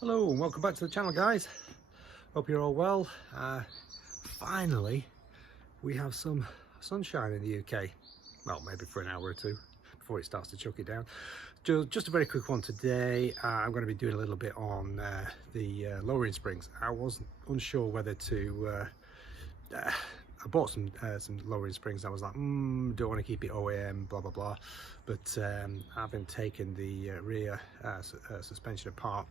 Hello and welcome back to the channel, guys. Hope you're all well. Finally we have some sunshine in the UK. Well, maybe for an hour or two before it starts to chuck it down. Just a very quick one today. I'm going to be doing a little bit on the lowering springs. I wasn't unsure whether to I bought some lowering springs. I was like, don't want to keep it OEM, blah blah blah, but having taken the rear suspension apart,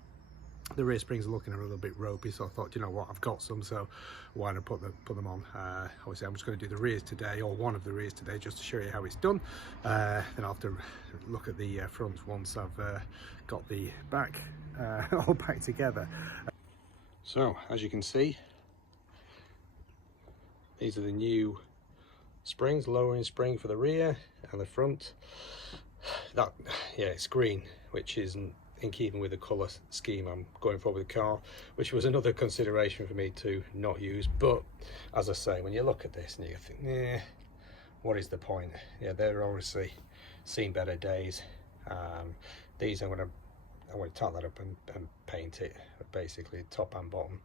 the rear springs are looking a little bit ropey, so I thought, you know what, I've got some, so why not put them on. Obviously I'm just going to do the rears today, or one of the rears today, just to show you how it's done. Then I'll have to look at the front once I've got the back all back together. So as you can see, these are the new springs, lowering spring for the rear and the front. That, yeah, it's green, which isn't in keeping with the colour scheme I'm going for with the car, which was another consideration for me to not use. But as I say, when you look at this and you think, nah, what is the point? Yeah, they're obviously seen better days. These I'm going to tap that up and paint it, basically top and bottom,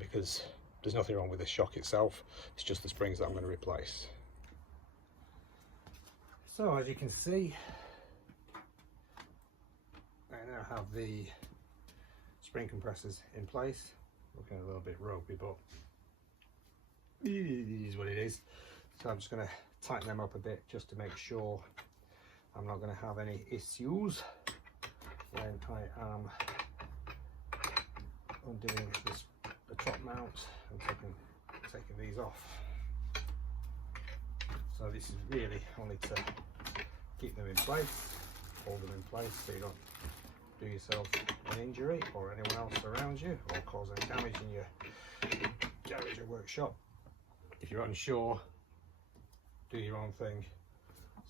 because there's nothing wrong with the shock itself, it's just the springs that I'm going to replace. So as you can see, I now have the spring compressors in place. Looking a little bit ropey, but it is what it is. So I'm just going to tighten them up a bit just to make sure I'm not going to have any issues when I am undoing the top mount and taking these off. So this is really only to keep them in place, hold them in place so you don't do yourself an injury or anyone else around you, or cause any damage in your garage or workshop. If you're unsure, do your own thing.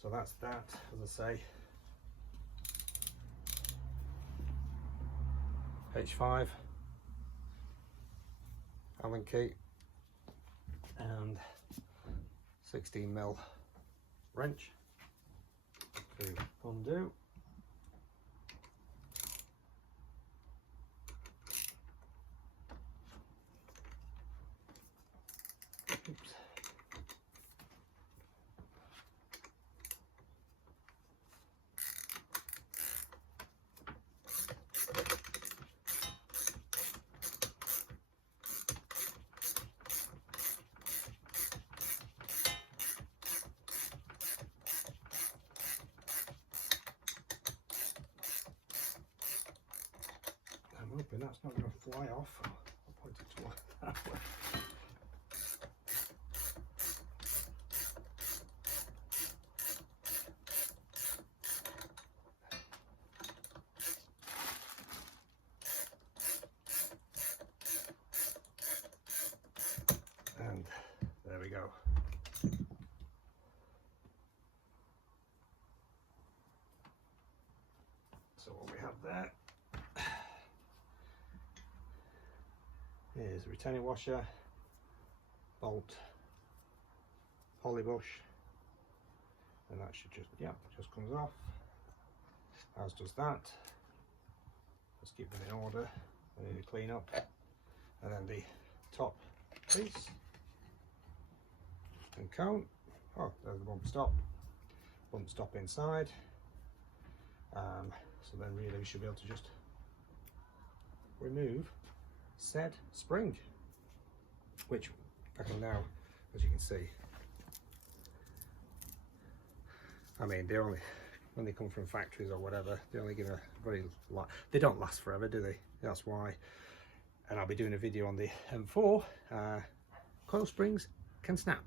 So that's that, as I say. H5 Allen key and 16mm wrench to undo. Oops. I'm hoping that's not going to fly off. I'll point it towards that way. And there we go. So what we have there is a retaining washer, bolt, poly bush, and that should just comes off, as does that. Let's keep them in order. I need to clean up. And then the top piece and cone. Oh, there's the bump stop inside. So then really we should be able to just remove said spring, which I can now, as you can see, I mean, they only, when they come from factories or whatever, they only give a very light, they don't last forever, do they? That's why. And I'll be doing a video on the M4. Coil springs can snap,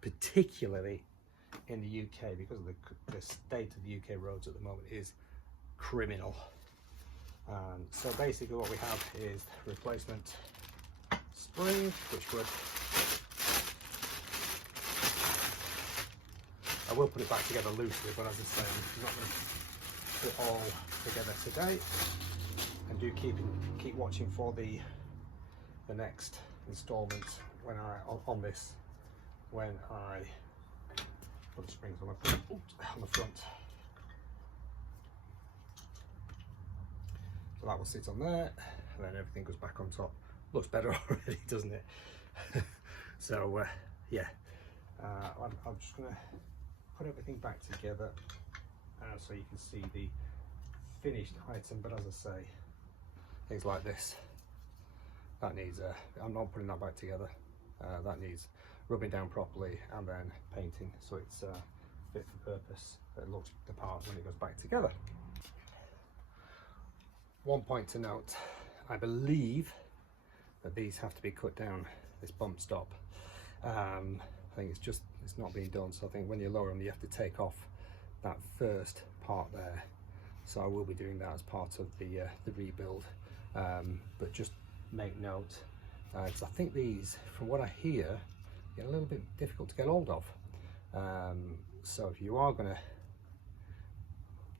particularly in the UK, because of the state of the UK roads at the moment is criminal. So basically what we have is replacement spring, which would, I will put it back together loosely, but as I say, I'm not going to put it all together today. And do keep watching for the next installment when on this, when I put the springs on the front. So that will sit on there, and then everything goes back on top. Looks better already, doesn't it? So yeah, I'm just gonna put everything back together so you can see the finished item. But as I say, things like this, that needs I'm not putting that back together. That needs rubbing down properly and then painting so it's fit for purpose. It looks the part when it goes back together. One point to note, I believe that these have to be cut down, this bump stop. I think it's not being done, so I think when you lower them you have to take off that first part there. So I will be doing that as part of the rebuild, but just make note, because I think these, from what I hear, get a little bit difficult to get hold of. So if you are going to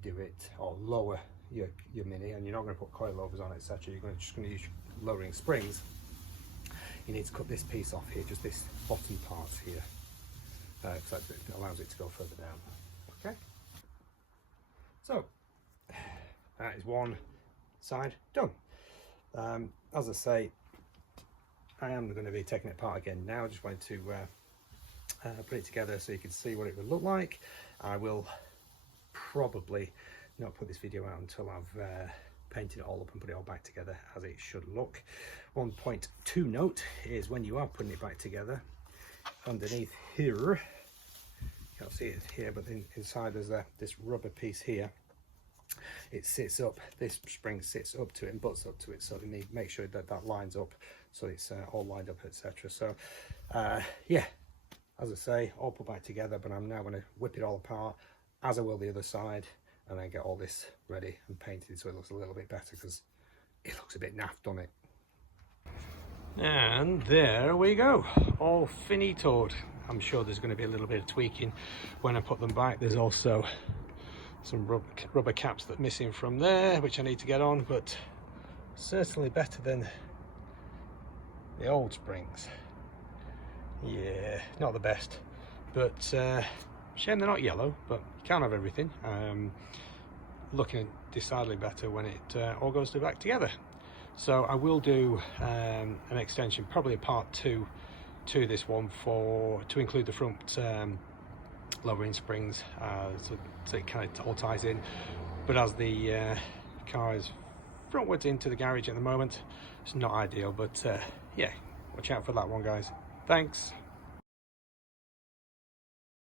do it or lower your Mini, and you're not going to put coilovers on, etc., you're just going to use lowering springs, you need to cut this piece off here, just this bottom part here, because that allows it to go further down. Okay, so that is one side done. As I say, I am going to be taking it apart again now. I just wanted to put it together so you can see what it would look like. I will probably not put this video out until I've painted it all up and put it all back together as it should look. One point to note is when you are putting it back together, underneath here, you can't see it here, but inside there's this rubber piece here. It sits up, this spring sits up to it and butts up to it, so you need to make sure that that lines up so it's all lined up, etc. So yeah, as I say, all put back together, but I'm now going to whip it all apart, as I will the other side, and then get all this ready and painted so it looks a little bit better, because it looks a bit naff on it. And there we go, all finitoed. I'm sure there's going to be a little bit of tweaking when I put them back. There's also some rubber caps that are missing from there, which I need to get on, but certainly better than the old springs. Yeah, not the best, but shame they're not yellow, but you can't have everything. Looking decidedly better when it all goes back together. So I will do an extension, probably a part 2 to this one, to include the front lowering springs, so it kind of all ties in. But as the car is frontwards into the garage at the moment, it's not ideal, but yeah, watch out for that one, guys. Thanks.